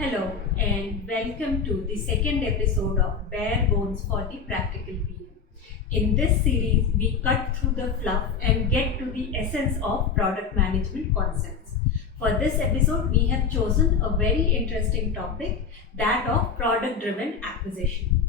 Hello and welcome to the second episode of Bare Bones for the Practical PM. In this series, we cut through the fluff and get to the essence of product management concepts. For this episode, we have chosen a very interesting topic, that of product-driven acquisition.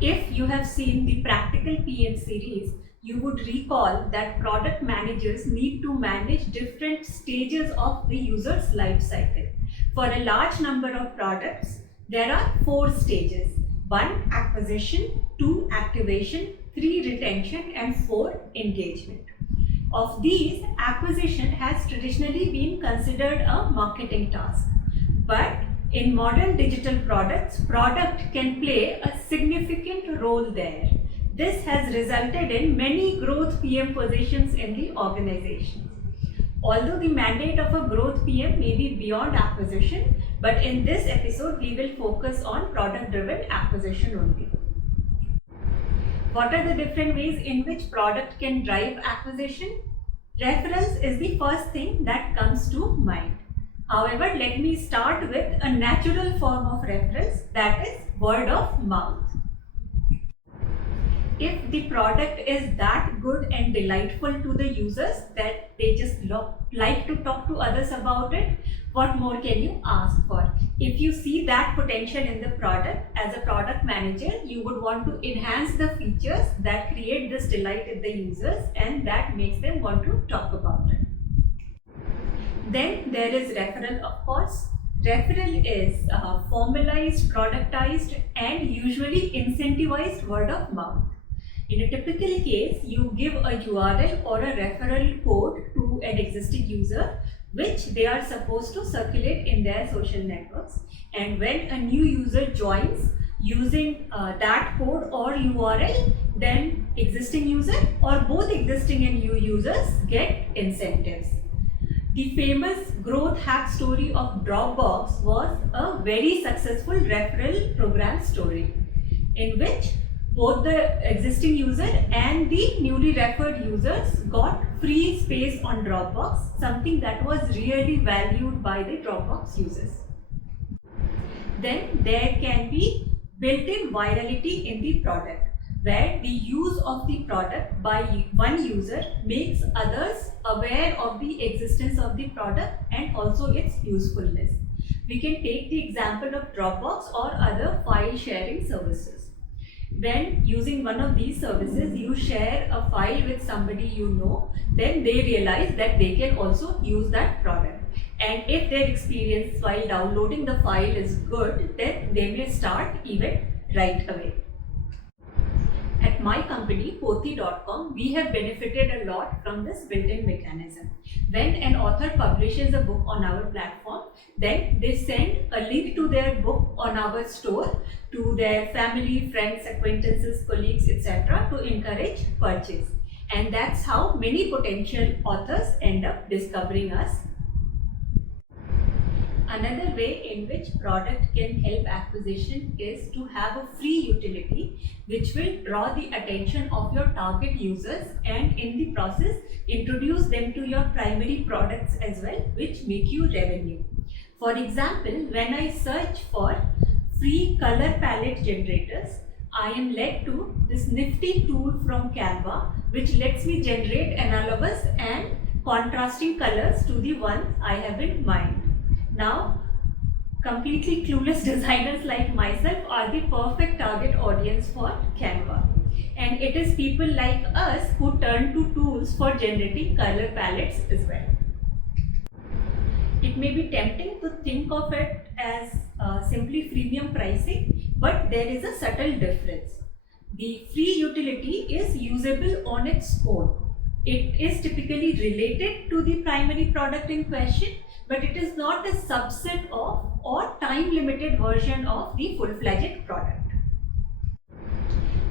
If you have seen the Practical PM series, you would recall that product managers need to manage different stages of the user's life cycle. For a large number of products, there are 4 stages. 1. Acquisition, 2. Activation, 3. Retention, and 4. Engagement. Of these, acquisition has traditionally been considered a marketing task. But in modern digital products, product can play a significant role there. This has resulted in many growth PM positions in the organization. Although the mandate of a growth PM may be beyond acquisition, but in this episode we will focus on product-driven acquisition only. What are the different ways in which product can drive acquisition? Referrals is the first thing that comes to mind. However, let me start with a natural form of referrals, that is word of mouth. If the product is that good and delightful to the users that they just like to talk to others about it, what more can you ask for? If you see that potential in the product, as a product manager, you would want to enhance the features that create this delight in the users and that makes them want to talk about it. Then there is referral, of course. Referral is formalized, productized, and usually incentivized word of mouth. In a typical case, you give a URL or a referral code to an existing user, which they are supposed to circulate in their social networks. And when a new user joins using that code or URL, then existing user or both existing and new users get incentives. The famous growth hack story of Dropbox was a very successful referral program story in which both the existing user and the newly referred users got free space on Dropbox, something that was really valued by the Dropbox users. Then there can be built-in virality in the product, where the use of the product by one user makes others aware of the existence of the product and also its usefulness. We can take the example of Dropbox or other file sharing services. When using one of these services, you share a file with somebody you know, then they realize that they can also use that product. And if their experience while downloading the file is good, then they may start even right away. At my company, Pothi.com, we have benefited a lot from this built-in mechanism. When an author publishes a book on our platform, then they send a link to their book on our store to their family, friends, acquaintances, colleagues, etc. to encourage purchase. And that's how many potential authors end up discovering us. Another way in which product can help acquisition is to have a free utility which will draw the attention of your target users and in the process introduce them to your primary products as well, which make you revenue. For example, when I search for free color palette generators, I am led to this nifty tool from Canva which lets me generate analogous and contrasting colors to the ones I have in mind. Now, completely clueless designers like myself are the perfect target audience for Canva. And it is people like us who turn to tools for generating color palettes as well. It may be tempting to think of it as simply freemium pricing, but there is a subtle difference. The free utility is usable on its own. It is typically related to the primary product in question, but it is not a subset of or time-limited version of the full-fledged product.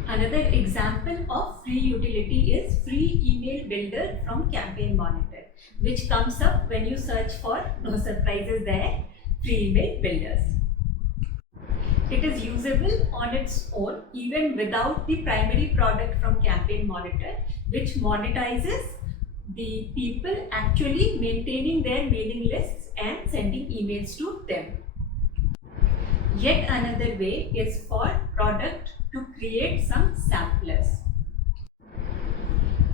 Another example of free utility is free email builder from Campaign Monitor, which comes up when you search for, no surprises there, free email builders. It is usable on its own even without the primary product from Campaign Monitor, which monetizes the people actually maintaining their mailing lists and sending emails to them. Yet another way is for product to create some samplers.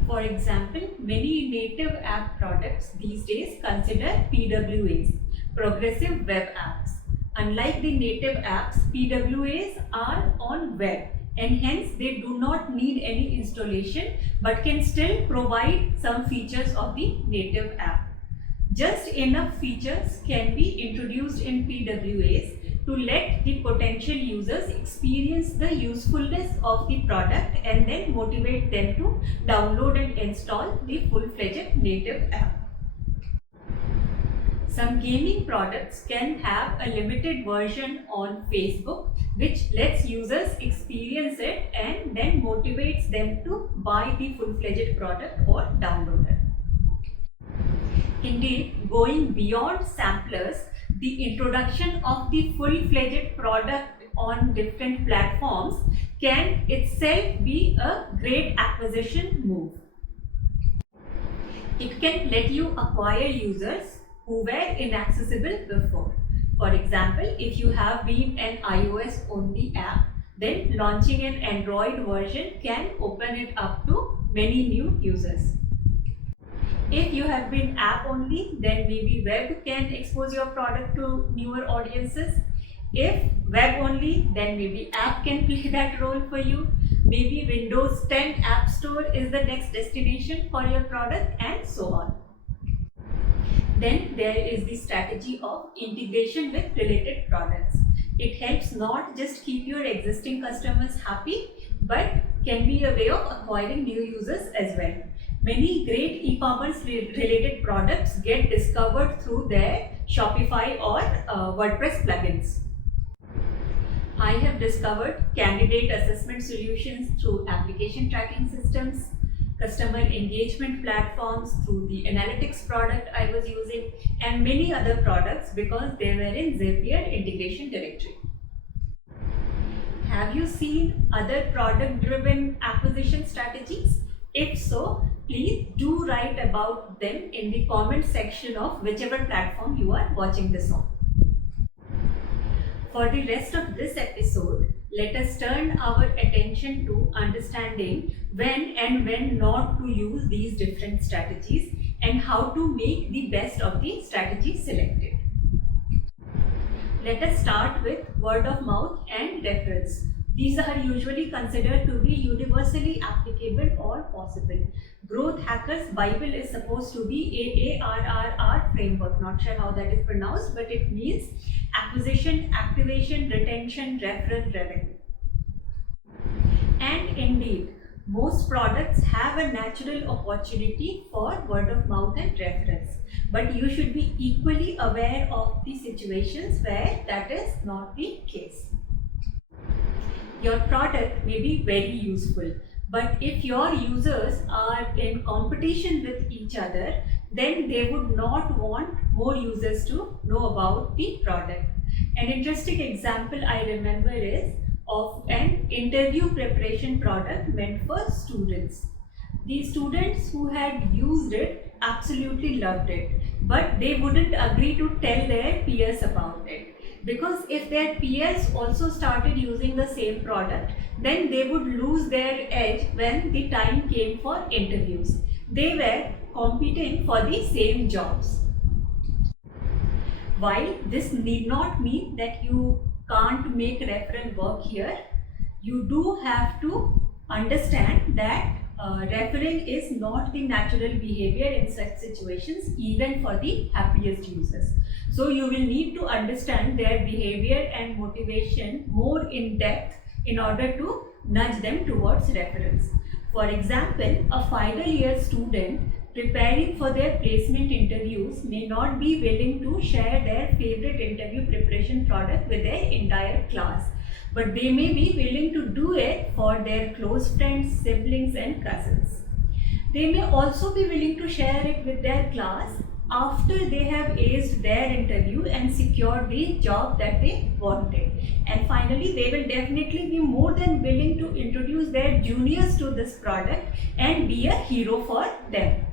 For example, many native app products these days consider PWAs, progressive web apps. Unlike the native apps, PWAs are on web and hence they do not need any installation but can still provide some features of the native app. Just enough features can be introduced in PWAs to let the potential users experience the usefulness of the product and then motivate them to download and install the full-fledged native app. Some gaming products can have a limited version on Facebook which lets users experience it and then motivates them to buy the full-fledged product or download it. Indeed, going beyond samplers, the introduction of the full-fledged product on different platforms can itself be a great acquisition move. It can let you acquire users who were inaccessible before. For example, if you have been an iOS only app, then launching an Android version can open it up to many new users. If you have been app only, then maybe web can expose your product to newer audiences. If web only, then maybe app can play that role for you. Maybe Windows 10 App Store is the next destination for your product and so on. Then there is the strategy of integration with related products. It helps not just keep your existing customers happy, but can be a way of acquiring new users as well. Many great e-commerce related products get discovered through their Shopify or WordPress plugins. I have discovered candidate assessment solutions through application tracking systems, customer engagement platforms through the analytics product I was using, and many other products because they were in Zapier integration directory. Have you seen other product-driven acquisition strategies? If so, please do write about them in the comment section of whichever platform you are watching this on. For the rest of this episode, let us turn our attention to understanding when and when not to use these different strategies and how to make the best of the strategy selected. Let us start with word of mouth and referrals. These are usually considered to be universally applicable or possible. Growth Hackers Bible is supposed to be AARRR framework. Not sure how that is pronounced, but it means acquisition, activation, retention, referral, revenue. And indeed, most products have a natural opportunity for word of mouth and referrals. But you should be equally aware of the situations where that is not the case. Your product may be very useful, but if your users are in competition with each other, then they would not want more users to know about the product. An interesting example I remember is of an interview preparation product meant for students. The students who had used it absolutely loved it, but they wouldn't agree to tell their peers about it. Because if their peers also started using the same product, then they would lose their edge when the time came for interviews. They were competing for the same jobs. While this need not mean that you can't make referral work here, you do have to understand that referring is not the natural behavior in such situations, even for the happiest users. So you will need to understand their behavior and motivation more in depth in order to nudge them towards referrals. For example, a final year student preparing for their placement interviews may not be willing to share their favorite interview preparation product with their entire class, but they may be willing to do it for their close friends, siblings and cousins. They may also be willing to share it with their class after they have aced their interview and secured the job that they wanted. And finally, they will definitely be more than willing to introduce their juniors to this product and be a hero for them.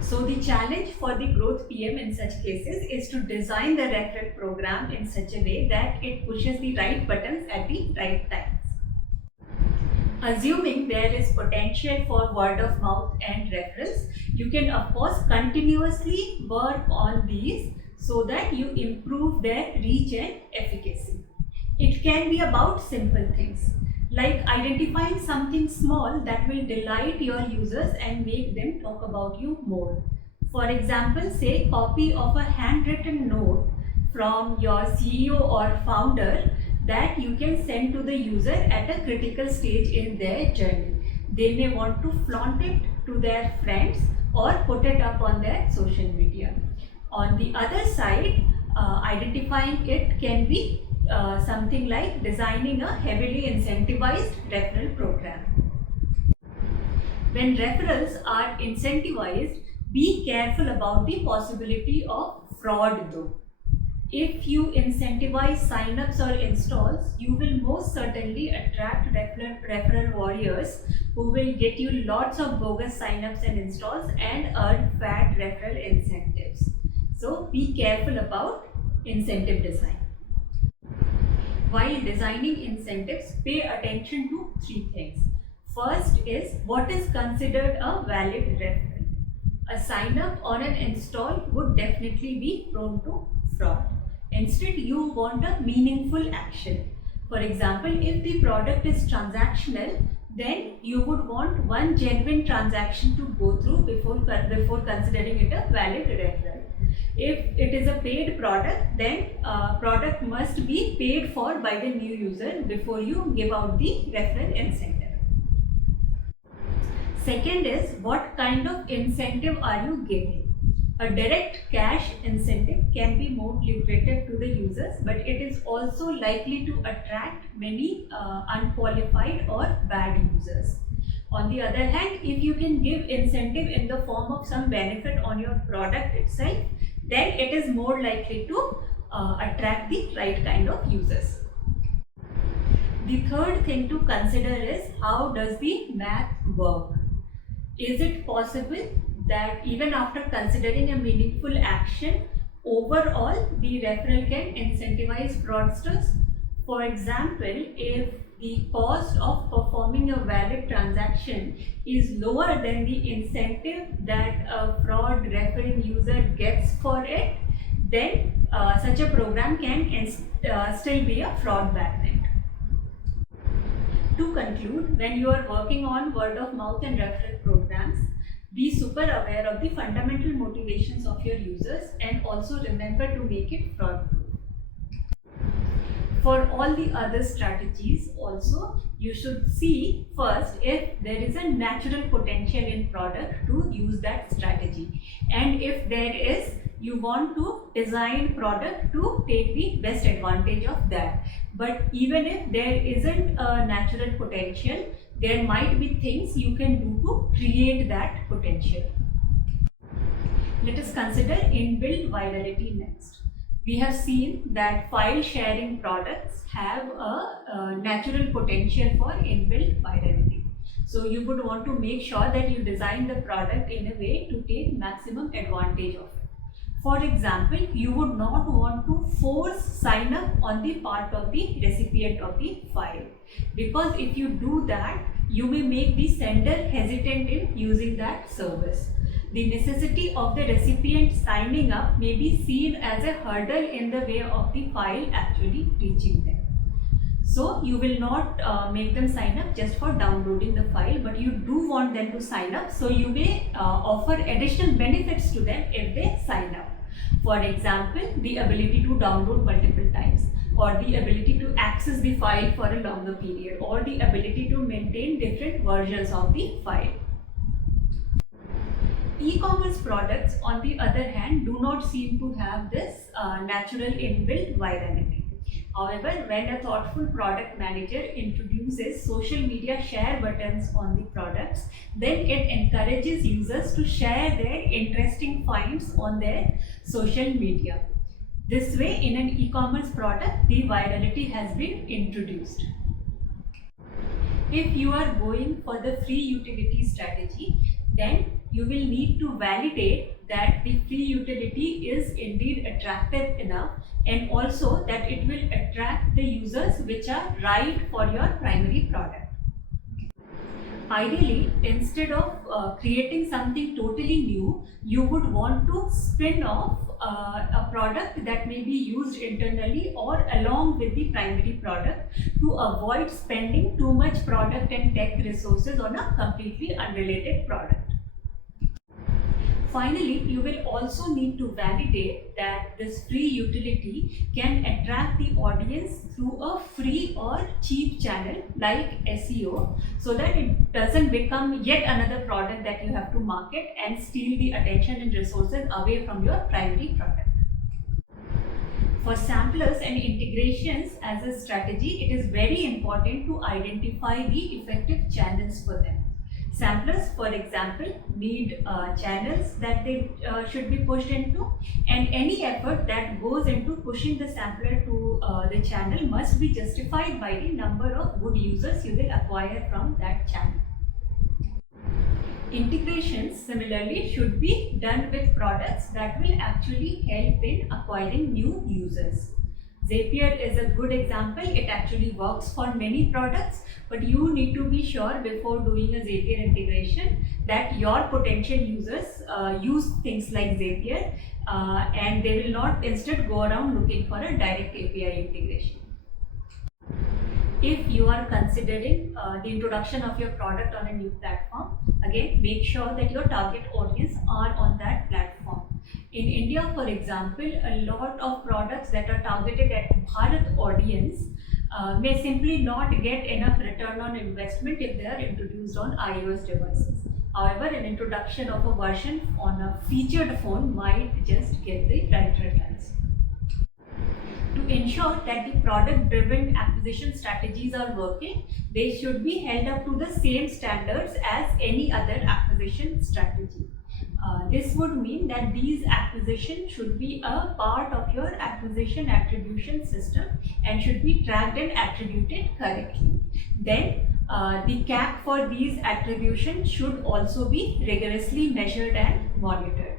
So the challenge for the growth PM in such cases is to design the referral program in such a way that it pushes the right buttons at the right times. Assuming there is potential for word of mouth and referrals, you can of course continuously work on these so that you improve their reach and efficacy. It can be about simple things like identifying something small that will delight your users and make them talk about you more. For example, say copy of a handwritten note from your CEO or founder that you can send to the user at a critical stage in their journey. They may want to flaunt it to their friends or put it up on their social media. On the other side, identifying it can be something like designing a heavily incentivized referral program. When referrals are incentivized, be careful about the possibility of fraud though. If you incentivize signups or installs, you will most certainly attract referral warriors who will get you lots of bogus signups and installs and earn fat referral incentives. So be careful about incentive design. While designing incentives, pay attention to three things. First is what is considered a valid referral. A sign up or an install would definitely be prone to fraud. Instead, you want a meaningful action. For example, if the product is transactional, then you would want one genuine transaction to go through before considering it a valid referral. If it is a paid product, then product must be paid for by the new user before you give out the referral incentive. Second is what kind of incentive are you giving? A direct cash incentive can be more lucrative to the users, but it is also likely to attract many unqualified or bad users. On the other hand, if you can give incentive in the form of some benefit on your product itself, then it is more likely to attract the right kind of users. The third thing to consider is how does the math work? Is it possible that even after considering a meaningful action, overall the referral can incentivize fraudsters? For example, if the cost of performing a valid transaction is lower than the incentive that a fraud referring user gets for it, then such a program can still be a fraud magnet. To conclude, when you are working on word of mouth and referral programs, be super aware of the fundamental motivations of your users and also remember to make it fraud proof. For all the other strategies also, you should see first if there is a natural potential in product to use that strategy, and if there is, you want to design product to take the best advantage of that. But even if there isn't a natural potential, there might be things you can do to create that potential. Let us consider inbuilt virality next. We have seen that file sharing products have a natural potential for inbuilt virality. So you would want to make sure that you design the product in a way to take maximum advantage of it. For example, you would not want to force sign up on the part of the recipient of the file, because if you do that, you may make the sender hesitant in using that service. The necessity of the recipient signing up may be seen as a hurdle in the way of the file actually reaching them. So you will not make them sign up just for downloading the file, but you do want them to sign up, so you may offer additional benefits to them if they sign up. For example, the ability to download multiple times, or the ability to access the file for a longer period, or the ability to maintain different versions of the file. E-commerce products, on the other hand, do not seem to have this natural inbuilt virality. However, when a thoughtful product manager introduces social media share buttons on the products, then it encourages users to share their interesting finds on their social media. This way, in an e-commerce product, the virality has been introduced. If you are going for the free utility strategy, then you will need to validate that the free utility is indeed attractive enough, and also that it will attract the users which are right for your primary product. Ideally, instead of creating something totally new, you would want to spin off a product that may be used internally or along with the primary product, to avoid spending too much product and tech resources on a completely unrelated product. Finally, you will also need to validate that this free utility can attract the audience through a free or cheap channel like SEO, so that it doesn't become yet another product that you have to market and steal the attention and resources away from your primary product. For samplers and integrations as a strategy, it is very important to identify the effective channels for them. Samplers, for example, need channels that they should be pushed into, and any effort that goes into pushing the sampler to the channel must be justified by the number of good users you will acquire from that channel. Integrations, similarly, should be done with products that will actually help in acquiring new users. Zapier is a good example. It actually works for many products, but you need to be sure before doing a Zapier integration that your potential users use things like Zapier, and they will not instead go around looking for a direct API integration. If you are considering the introduction of your product on a new platform, again, make sure that your target audience are on that platform. In India, for example, a lot of products that are targeted at Bharat audience may simply not get enough return on investment if they are introduced on iOS devices. However, an introduction of a version on a featured phone might just get the right returns. To ensure that the product-driven acquisition strategies are working, they should be held up to the same standards as any other acquisition strategy. This would mean that these acquisitions should be a part of your acquisition attribution system and should be tracked and attributed correctly. Then the CAC for these attributions should also be rigorously measured and monitored.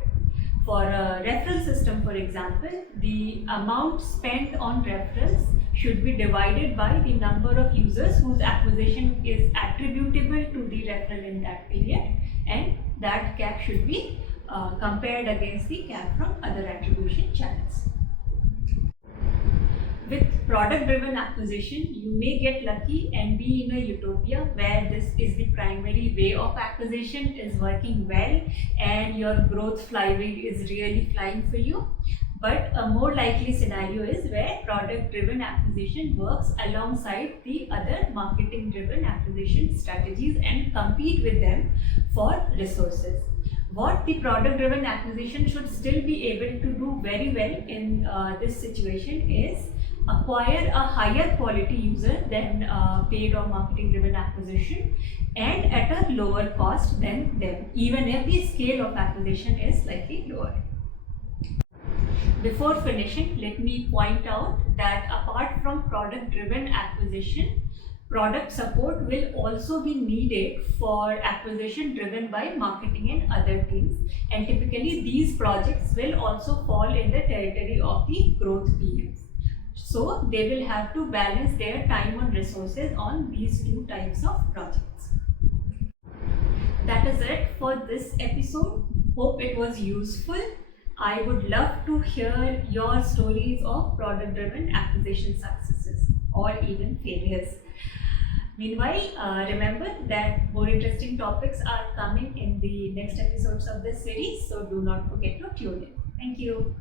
For a referral system, for example, the amount spent on referrals should be divided by the number of users whose acquisition is attributable to the referral in that period, and that CAC should be compared against the CAC from other attribution channels. With product-driven acquisition, you may get lucky and be in a utopia where this is the primary way of acquisition, is working well, and your growth flywheel is really flying for you. But a more likely scenario is where product-driven acquisition works alongside the other marketing-driven acquisition strategies and compete with them for resources. What the product-driven acquisition should still be able to do very well in this situation is acquire a higher quality user than paid or marketing driven acquisition, and at a lower cost than them, even if the scale of acquisition is slightly lower. Before finishing, let me point out that apart from product driven acquisition, product support will also be needed for acquisition driven by marketing and other teams, and typically these projects will also fall in the territory of the growth PMs. So they will have to balance their time and resources on these two types of projects. That is it for this episode. Hope it was useful. I would love to hear your stories of product driven acquisition successes or even failures. Meanwhile, remember that more interesting topics are coming in the next episodes of this series, so do not forget to tune in. Thank you.